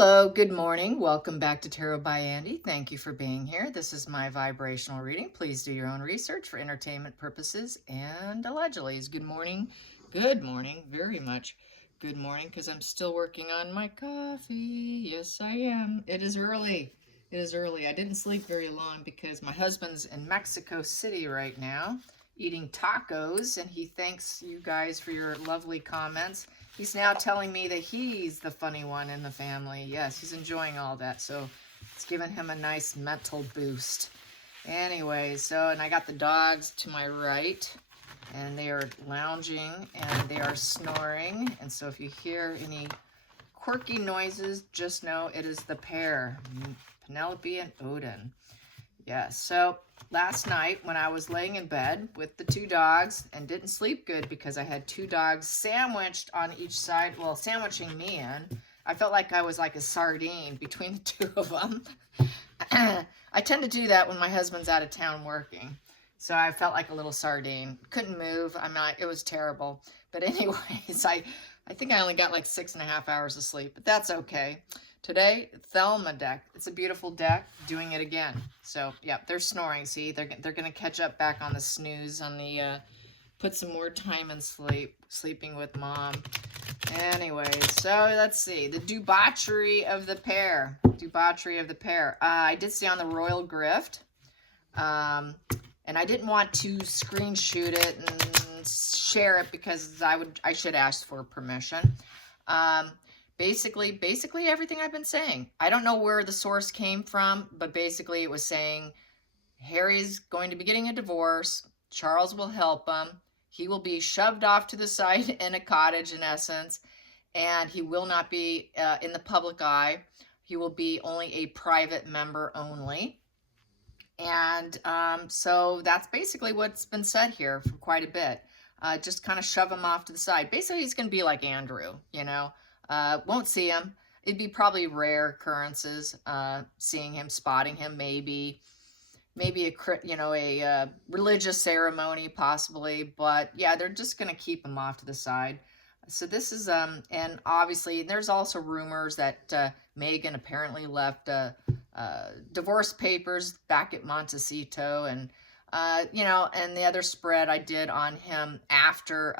Hello, good morning. Welcome back to Tarot by Andy. Thank you for being here. This is my vibrational reading. Please do your own research for entertainment purposes and allegedly. Good morning. Good morning. Very much good morning because I'm still working on my coffee. Yes, I am. It is early. It is early. I didn't sleep very long because my husband's in Mexico City right now eating tacos, and he thanks you guys for your lovely comments. He's now telling me that he's the funny one in the family. Yes, he's enjoying all that, so it's given him a nice mental boost. Anyway, and I got the dogs to my right, and they are lounging, and they are snoring, and so if you hear any quirky noises, just know it is the pair, Penelope and Odin. Yes, so last night when I was laying in bed with the two dogs and didn't sleep good because I had two dogs sandwiched on each side, well, sandwiching me in. I felt like I was like a sardine between the two of them. I tend to do that when my husband's out of town working. So I felt like a little sardine. Couldn't move. It was terrible. But anyways, I think I only got like 6.5 hours of sleep, but that's okay. Today, Thelma deck. It's a beautiful deck, doing it again. So, yeah, they're snoring. See, they're going to catch up back on the snooze, on the, put some more time in sleeping with mom. Anyway, so let's see. The debauchery of the pair. Debauchery of the pair. I did see on the Royal Grift, and I didn't want to screenshot it and share it because I should ask for permission. Basically everything I've been saying. I don't know where the source came from, but basically it was saying Harry's going to be getting a divorce. Charles will help him. He will be shoved off to the side in a cottage, in essence, and he will not be in the public eye. He will be only a private member only. And so that's basically what's been said here for quite a bit. Just kind of shove him off to the side. Basically, he's going to be like Andrew, you know. Won't see him. It'd be probably rare occurrences, seeing him, spotting him, maybe a religious ceremony possibly, but yeah, they're just going to keep him off to the side. So this is, and obviously there's also rumors that Meghan apparently left divorce papers back at Montecito, and and the other spread I did on him after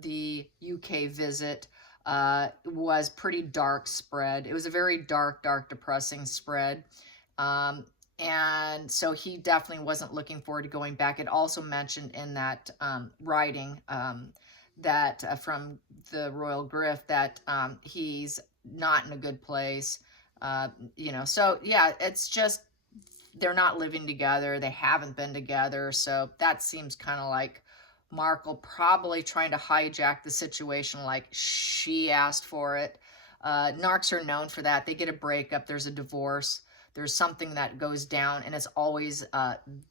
the UK visit was pretty dark spread. It was a very dark, depressing spread. And so he definitely wasn't looking forward to going back. It also mentioned in that writing that from the Royal Grift that he's not in a good place. So yeah, it's just they're not living together. They haven't been together. So that seems kind of like Markle probably trying to hijack the situation like she asked for it. Narcs are known for that. They get a breakup. There's a divorce. There's something that goes down, and it's always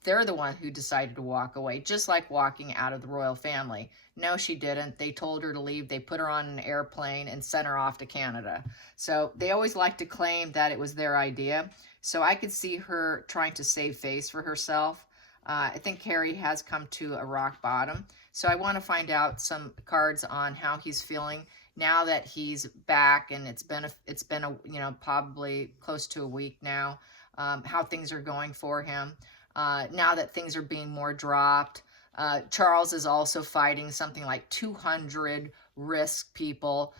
they're the one who decided to walk away, just like walking out of the royal family. No, she didn't. They told her to leave. They put her on an airplane and sent her off to Canada. So they always like to claim that it was their idea. So I could see her trying to save face for herself. I think Harry has come to a rock bottom. So I want to find out some cards on how he's feeling now that he's back, and it's been probably close to a week now. How things are going for him now that things are being more dropped. Charles is also fighting something like 200 risk people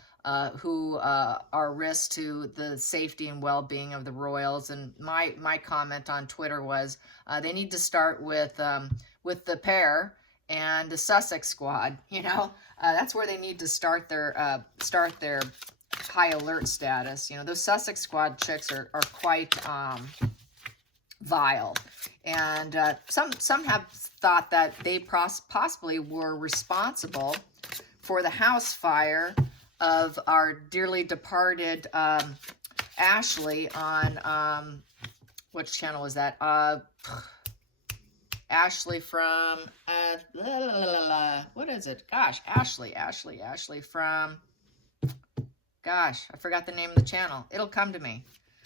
who are risk to the safety and well-being of the royals. And my comment on Twitter was they need to start with the pair and the Sussex squad. That's where they need to start their high alert status. Those Sussex squad chicks are quite vile, and some have thought that they possibly were responsible for the house fire of our dearly departed Ashley on which channel is that? Ashley from what is it? Gosh, Ashley from, gosh, I forgot the name of the channel. It'll come to me.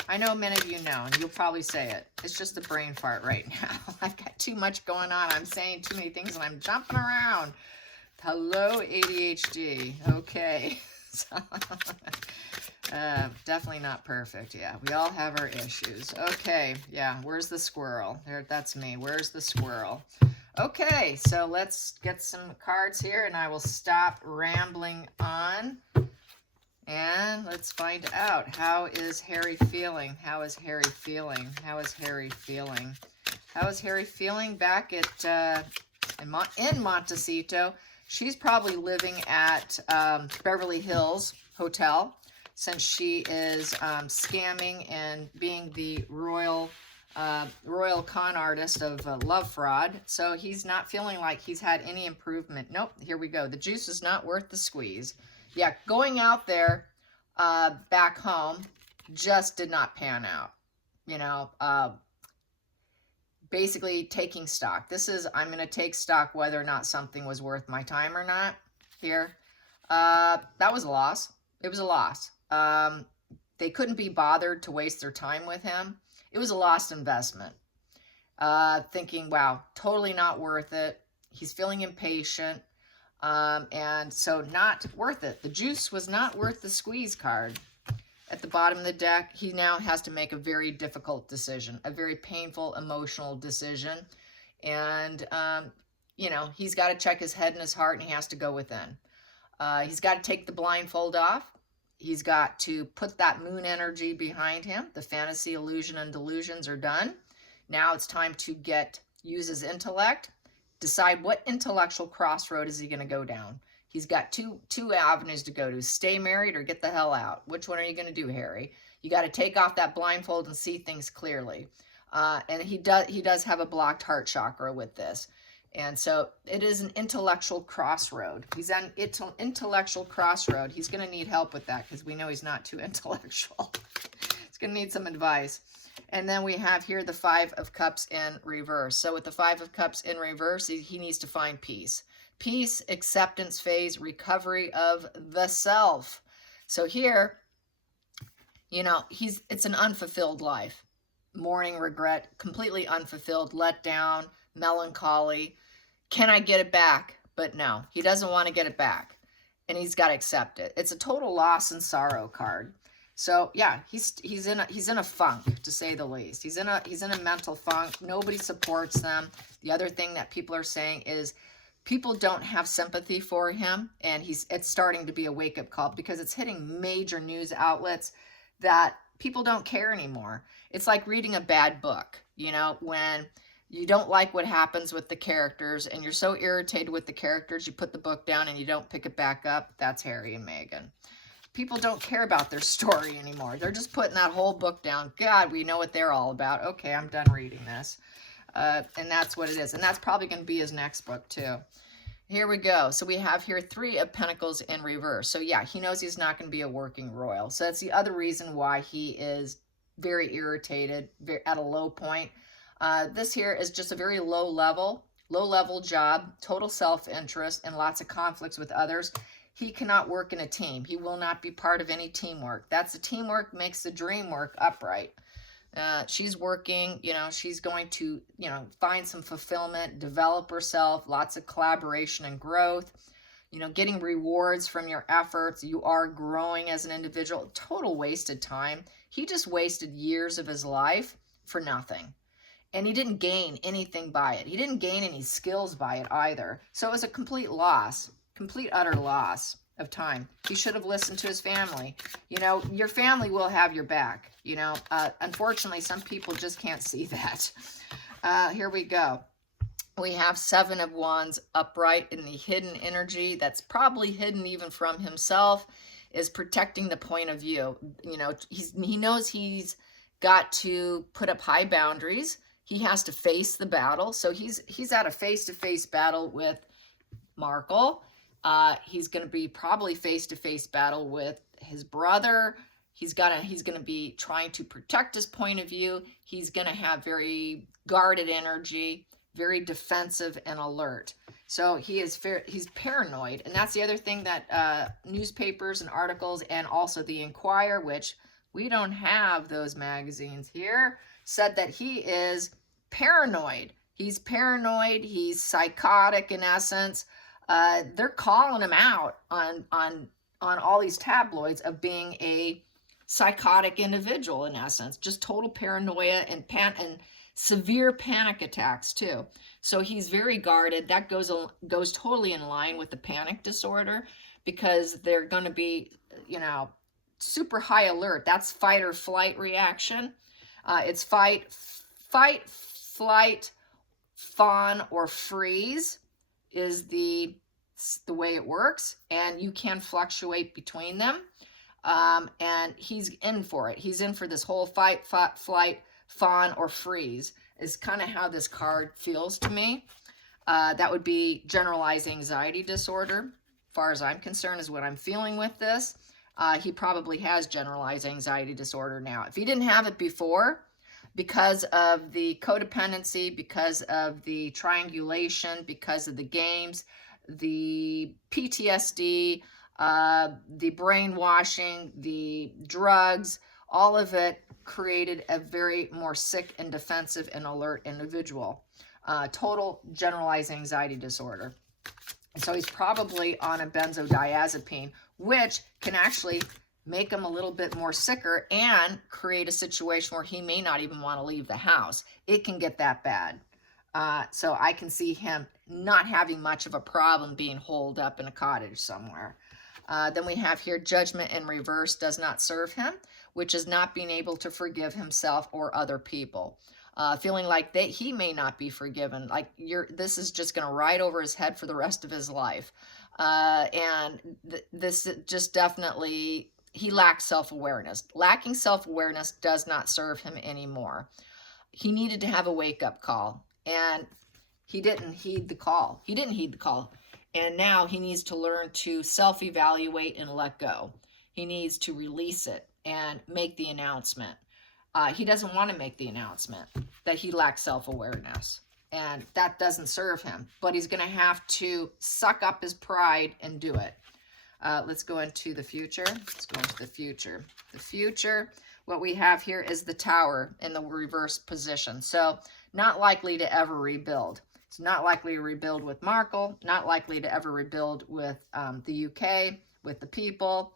I know many of you know, and you'll probably say it. It's just a brain fart right now. I've got too much going on. I'm saying too many things, and I'm jumping around. Hello, ADHD. Okay. So, definitely not perfect. Yeah, we all have our issues. Okay, yeah, where's the squirrel? There, that's me. Where's the squirrel? Okay, so let's get some cards here, and I will stop rambling on. And let's find out, how is Harry feeling? How is Harry feeling? How is Harry feeling? How is Harry feeling back at in Montecito? She's probably living at Beverly Hills Hotel, since she is scamming and being the royal con artist of love fraud. So he's not feeling like he's had any improvement. Nope, here we go. The juice is not worth the squeeze. Yeah, going out there back home just did not pan out. You know, basically taking stock. This is, I'm going to take stock whether or not something was worth my time or not here. That was a loss. It was a loss. They couldn't be bothered to waste their time with him. It was a lost investment. Thinking, wow, totally not worth it. He's feeling impatient. And so not worth it. The juice was not worth the squeeze card. At the bottom of the deck, he now has to make a very difficult decision, a very painful, emotional decision. And, you know, he's got to check his head and his heart, and he has to go within. He's got to take the blindfold off. He's got to put that moon energy behind him. The fantasy, illusion, and delusions are done. Now it's time to use his intellect, decide what intellectual crossroad is he going to go down. He's got two avenues to go to: stay married or get the hell out. Which one are you going to do, Harry? You got to take off that blindfold and see things clearly. And he does have a blocked heart chakra with this. And so it is an intellectual crossroad. He's on intellectual crossroad. He's going to need help with that, because we know he's not too intellectual. He's going to need some advice. And then we have here the Five of Cups in reverse. So with the Five of Cups in reverse, he needs to find peace. Peace, acceptance phase, recovery of the self. So here, you know, it's an unfulfilled life. Mourning, regret, completely unfulfilled, let down, melancholy. Can I get it back? But no, he doesn't want to get it back. And he's got to accept it. It's a total loss and sorrow card. So yeah, he's in a funk, to say the least. He's in a mental funk. Nobody supports them. The other thing that people are saying is people don't have sympathy for him, and it's starting to be a wake-up call, because it's hitting major news outlets that people don't care anymore. It's like reading a bad book, you know, when you don't like what happens with the characters and you're so irritated with the characters, you put the book down and you don't pick it back up. That's Harry and Meghan. People don't care about their story anymore. They're just putting that whole book down. God, we know what they're all about. Okay, I'm done reading this. And that's what it is. And that's probably going to be his next book too. Here we go. So we have here Three of Pentacles in reverse. So yeah, he knows he's not going to be a working royal. So that's the other reason why he is very irritated, at a low point. This here is just a very low level job, total self-interest, and lots of conflicts with others. He cannot work in a team. He will not be part of any teamwork. That's the teamwork makes the dream work upright. She's working, you know, she's going to, you know, find some fulfillment, develop herself, lots of collaboration and growth, you know, getting rewards from your efforts. You are growing as an individual. Total wasted time. He just wasted years of his life for nothing. And he didn't gain anything by it. He didn't gain any skills by it either. So it was a complete loss, complete utter loss of time. He should have listened to his family. You know, your family will have your back. You know, unfortunately, some people just can't see that. Here we go. We have Seven of Wands upright in the hidden energy that's probably hidden even from himself, is protecting the point of view. You know, he knows he's got to put up high boundaries. He has to face the battle. So he's at a face-to-face battle with Markle. He's going to be probably face-to-face battle with his brother. He's going to be trying to protect his point of view. He's going to have very guarded energy, very defensive and alert. So he's paranoid. And that's the other thing that newspapers and articles, and also the Inquirer, which we don't have those magazines here, said that he is paranoid. He's paranoid. He's psychotic in essence. They're calling him out on on all these tabloids of being a psychotic individual, in essence, just total paranoia and severe panic attacks too. So he's very guarded. That goes totally in line with the panic disorder, because they're going to be, you know, super high alert. That's fight or flight reaction. It's fight, flight, fawn, or freeze is the way it works, and you can fluctuate between them. And he's in for it. He's in for this whole fight, flight, fawn, or freeze is kind of how this card feels to me. That would be generalized anxiety disorder, as far as I'm concerned, is what I'm feeling with this. He probably has generalized anxiety disorder now. If he didn't have it before, because of the codependency, because of the triangulation, because of the games, the PTSD, the brainwashing, the drugs, all of it created a very more sick and defensive and alert individual. Total generalized anxiety disorder. And so he's probably on a benzodiazepine, which can actually make him a little bit more sicker and create a situation where he may not even want to leave the house. It can get that bad. So I can see him not having much of a problem being holed up in a cottage somewhere. Then we have here judgment in reverse does not serve him, which is not being able to forgive himself or other people. Feeling like he may not be forgiven, like this is just going to ride over his head for the rest of his life. And this just definitely, he lacks self-awareness. Lacking self-awareness does not serve him anymore. He needed to have a wake-up call, and he didn't heed the call. And now he needs to learn to self-evaluate and let go. He needs to release it and make the announcement. He doesn't want to make the announcement that he lacks self-awareness, and that doesn't serve him. But he's going to have to suck up his pride and do it. Let's go into the future. The future, what we have here is the Tower in the reverse position. So not likely to ever rebuild. It's not likely to rebuild with Markle, not likely to ever rebuild with the UK, with the people.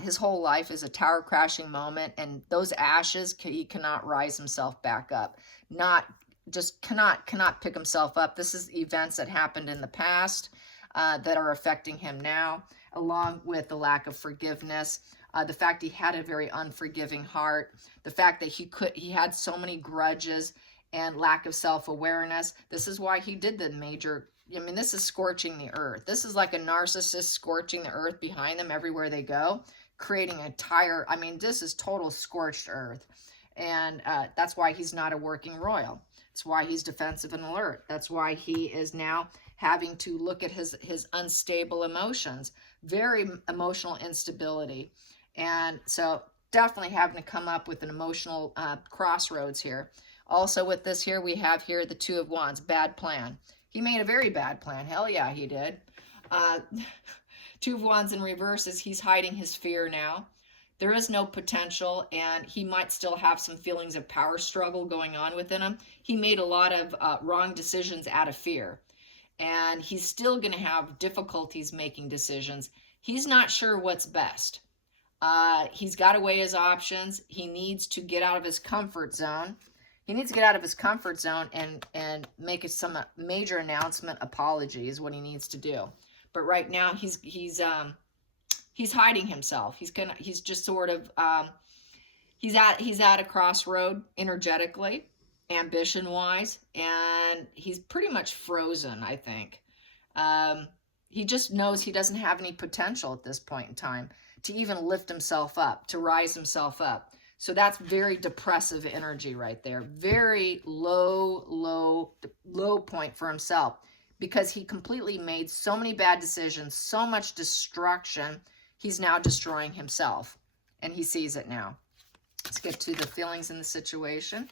His whole life is a tower crashing moment, and those ashes, he cannot rise himself back up. Cannot pick himself up. This is events that happened in the past that are affecting him now, along with the lack of forgiveness, the fact he had a very unforgiving heart, the fact that he had so many grudges and lack of self-awareness. This is why he did the major, this is scorching the earth. This is like a narcissist scorching the earth behind them everywhere they go, creating this is total scorched earth. And that's why he's not a working royal. That's why he's defensive and alert. That's why he is now having to look at his unstable emotions, very emotional instability. And so definitely having to come up with an emotional crossroads here. Also with this here, we have here the Two of Wands, bad plan. He made a very bad plan. Hell yeah, he did. Two of Wands in reverse is he's hiding his fear now. There is no potential, and he might still have some feelings of power struggle going on within him. He made a lot of wrong decisions out of fear, and he's still going to have difficulties making decisions. He's not sure what's best. He's got to weigh his options. He needs to get out of his comfort zone. He needs to get out of his comfort zone and make some major announcement apology is what he needs to do. But right now he's hiding himself. He's just sort of he's at a crossroad energetically, ambition wise, and he's pretty much frozen, I think. He just knows he doesn't have any potential at this point in time to even lift himself up, to rise himself up. So that's very depressive energy right there. Very low point for himself, because he completely made so many bad decisions, so much destruction. He's now destroying himself, and he sees it now. Let's get to the feelings in the situation.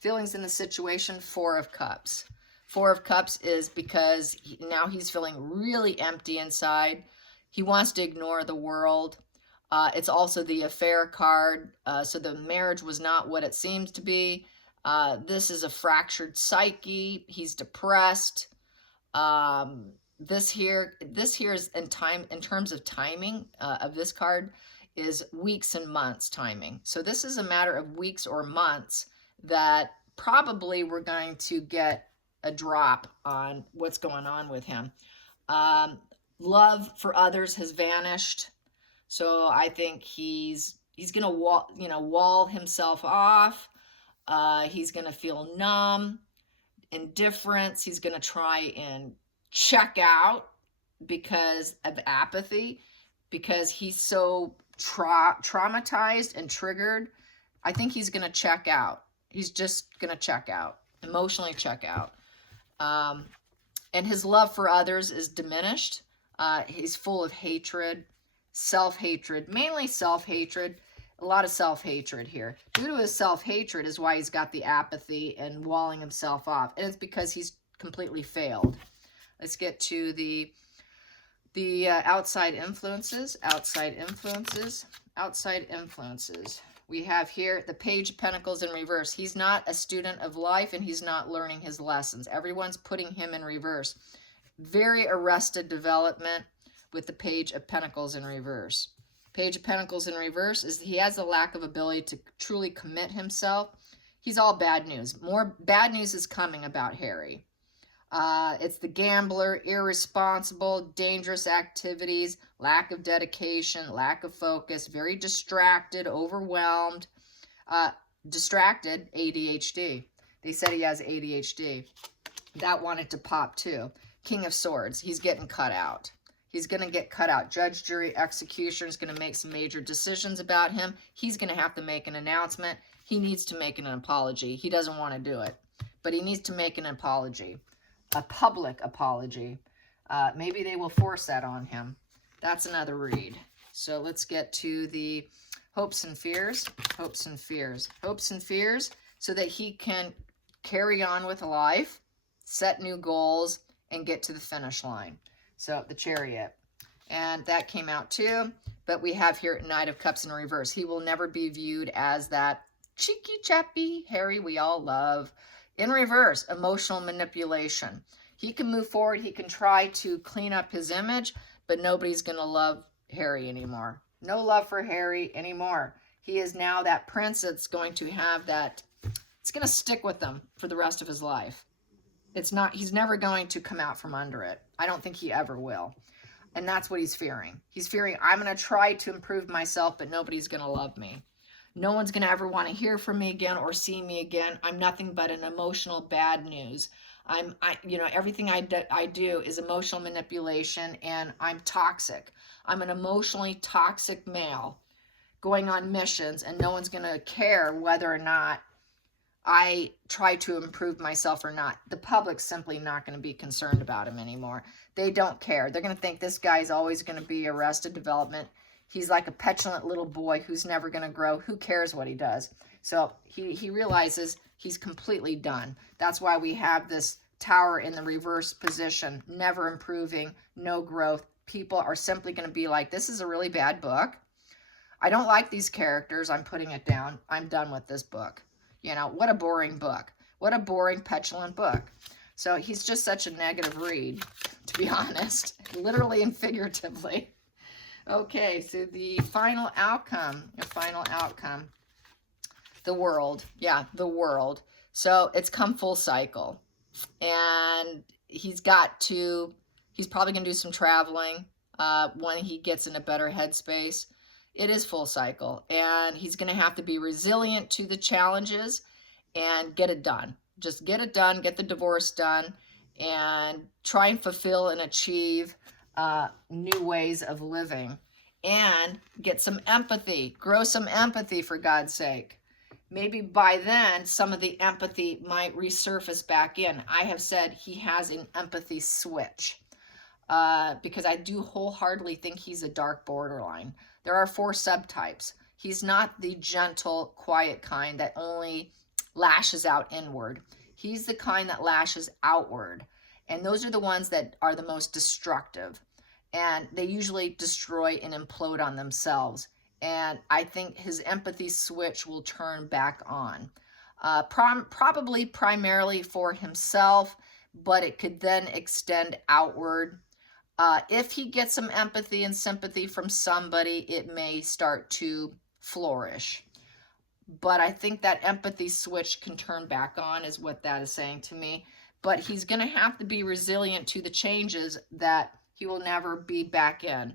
Feelings in the situation, Four of Cups. Four of Cups is because now he's feeling really empty inside. He wants to ignore the world. It's also the affair card, so the marriage was not what it seems to be. This is a fractured psyche. He's depressed. this here is in terms of timing of this card is weeks and months timing. So this is a matter of weeks or months that probably we're going to get a drop on what's going on with him. Um, Love for others has vanished. So I think he's gonna wall himself off. He's gonna feel numb, indifference. He's gonna try and check out because of apathy, because he's so traumatized and triggered. I think he's gonna check out. He's just gonna check out, emotionally check out. And his love for others is diminished. He's full of hatred, self-hatred, mainly self-hatred, a lot of self-hatred here. Due to his self-hatred is why he's got the apathy and walling himself off. And it's because he's completely failed. Let's get to the outside influences, outside influences, outside influences. We have here the Page of Pentacles in reverse. He's not a student of life and he's not learning his lessons. Everyone's putting him in reverse. Very arrested development with the Page of Pentacles in reverse. Page of Pentacles in reverse is he has a lack of ability to truly commit himself. He's all bad news. More bad news is coming about Harry. It's the gambler, irresponsible, dangerous activities, lack of dedication, lack of focus, very distracted, overwhelmed, distracted, ADHD. They said he has ADHD. That wanted to pop too. King of Swords, he's getting cut out. He's going to get cut out. Judge, jury, executioner is going to make some major decisions about him. He's going to have to make an announcement. He needs to make an apology. He doesn't want to do it, but he needs to make an apology. A public apology. Maybe they will force that on him. That's another read. So let's get to the hopes and fears. Hopes and fears. Hopes and fears so that he can carry on with life, set new goals, and get to the finish line. So the Chariot. And that came out too. But we have here Knight of Cups in reverse. He will never be viewed as that cheeky chappy Harry we all love. In reverse, emotional manipulation. He can move forward. He can try to clean up his image, but nobody's going to love Harry anymore. No love for Harry anymore. He is now that prince that's going to have that. It's going to stick with them for the rest of his life. He's never going to come out from under it. I don't think he ever will. And that's what he's fearing. He's fearing, I'm going to try to improve myself, but nobody's going to love me. No one's going to ever want to hear from me again or see me again. I'm nothing but an emotional bad news. Everything I do is emotional manipulation, and I'm toxic. I'm an emotionally toxic male going on missions, and no one's going to care whether or not I try to improve myself or not. The public's simply not going to be concerned about him anymore. They don't care. They're going to think this guy's always going to be arrested development. He's like a petulant little boy who's never going to grow. Who cares what he does? So he realizes he's completely done. That's why we have this Tower in the reverse position, never improving, no growth. People are simply going to be like, this is a really bad book. I don't like these characters. I'm putting it down. I'm done with this book. What a boring book. What a boring, petulant book. So he's just such a negative read, to be honest, literally and figuratively. Okay, so the final outcome, the world. Yeah, the world. So it's come full cycle. And he's probably going to do some traveling when he gets in a better headspace. It is full cycle, and he's going to have to be resilient to the challenges and get it done. Just get it done, get the divorce done, and try and fulfill and achieve new ways of living, and get some empathy. Grow some empathy, for God's sake. Maybe by then, some of the empathy might resurface back in. I have said he has an empathy switch because I do wholeheartedly think he's a dark borderline. There are 4 subtypes. He's not the gentle, quiet kind that only lashes out inward. He's the kind that lashes outward. And those are the ones that are the most destructive. And they usually destroy and implode on themselves. And I think his empathy switch will turn back on. Probably primarily for himself, but it could then extend outward If he gets some empathy and sympathy from somebody, it may start to flourish. But I think that empathy switch can turn back on, is what that is saying to me. But he's going to have to be resilient to the changes that he will never be back in.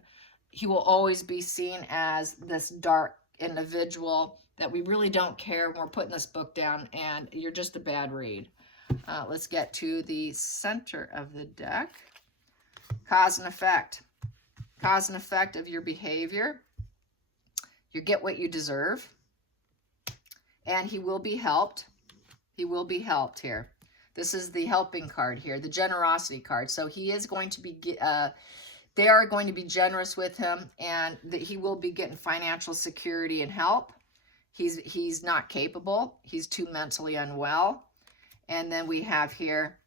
He will always be seen as this dark individual that we really don't care when we're putting this book down, and you're just a bad read. Let's get to the center of the deck. Cause and effect. Cause and effect of your behavior. You get what you deserve. And he will be helped. He will be helped here. This is the helping card here, the generosity card. So he is going to be, they are going to be generous with him, and that he will be getting financial security and help. He's not capable. He's too mentally unwell. And then we have here,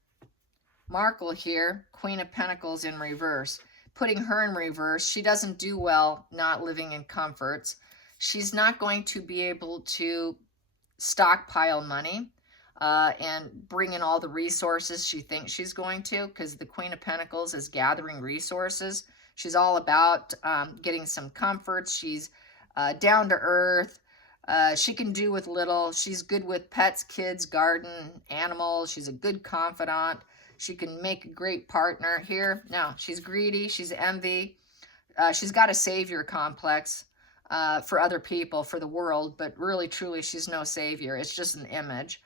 Markle here, Queen of Pentacles in reverse. Putting her in reverse, she doesn't do well not living in comforts. She's not going to be able to stockpile money and bring in all the resources she thinks she's going to, because the Queen of Pentacles is gathering resources. She's all about getting some comforts. She's down to earth. She can do with little. She's good with pets, kids, garden, animals. She's a good confidant. She can make a great partner here. Now, she's greedy. She's envy. She's got a savior complex for other people, for the world, but really, truly, she's no savior. It's just an image.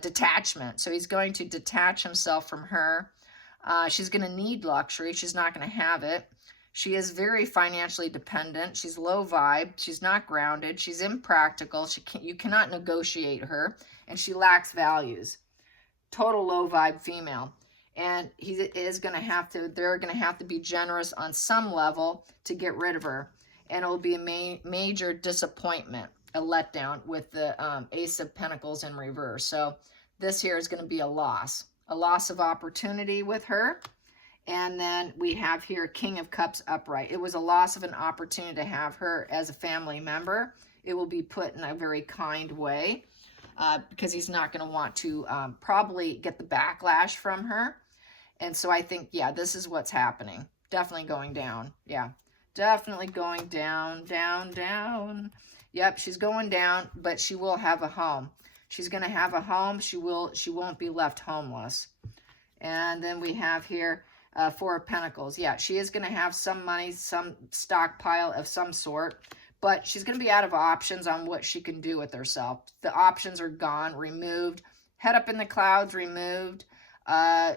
Detachment. So he's going to detach himself from her. She's going to need luxury. She's not going to have it. She is very financially dependent. She's low vibe. She's not grounded. She's impractical. You cannot negotiate her, and she lacks values. Total low vibe female. And they're going to have to be generous on some level to get rid of her. And it will be a major disappointment, a letdown with the Ace of Pentacles in reverse. So this here is going to be a loss of opportunity with her. And then we have here King of Cups upright. It was a loss of an opportunity to have her as a family member. It will be put in a very kind way because he's not going to want to probably get the backlash from her. And so I think, yeah, this is what's happening. Definitely going down. Yeah, definitely going down, down, down. Yep, she's going down, but she will have a home. She's going to have a home. She won't be left homeless. And then we have here Four of Pentacles. Yeah, she is going to have some money, some stockpile of some sort, but she's going to be out of options on what she can do with herself. The options are gone, removed. Head up in the clouds, removed.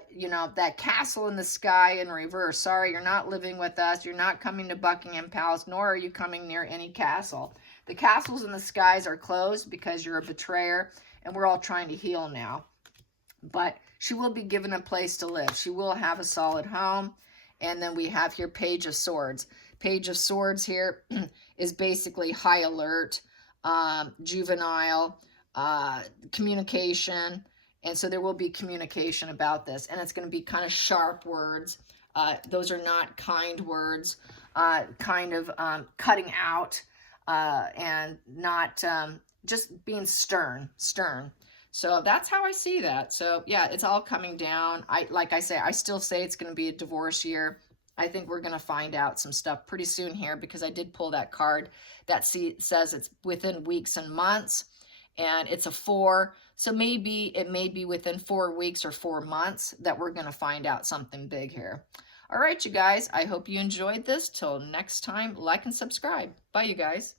You know, that castle in the sky in reverse. Sorry, you're not living with us. You're not coming to Buckingham Palace, nor are you coming near any castle. The castles in the skies are closed because you're a betrayer, and we're all trying to heal now. But she will be given a place to live. She will have a solid home. And then we have here Page of Swords. Page of Swords here is basically high alert, juvenile, communication. And so there will be communication about this. And it's going to be kind of sharp words. Those are not kind words, kind of cutting out and not just being stern. So that's how I see that. So yeah, it's all coming down. Like I say, I still say it's going to be a divorce year. I think we're going to find out some stuff pretty soon here because I did pull that card that says it's within weeks and months, and it's a 4. So maybe it may be within 4 weeks or 4 months that we're going to find out something big here. All right, you guys, I hope you enjoyed this. Till next time, like and subscribe. Bye, you guys.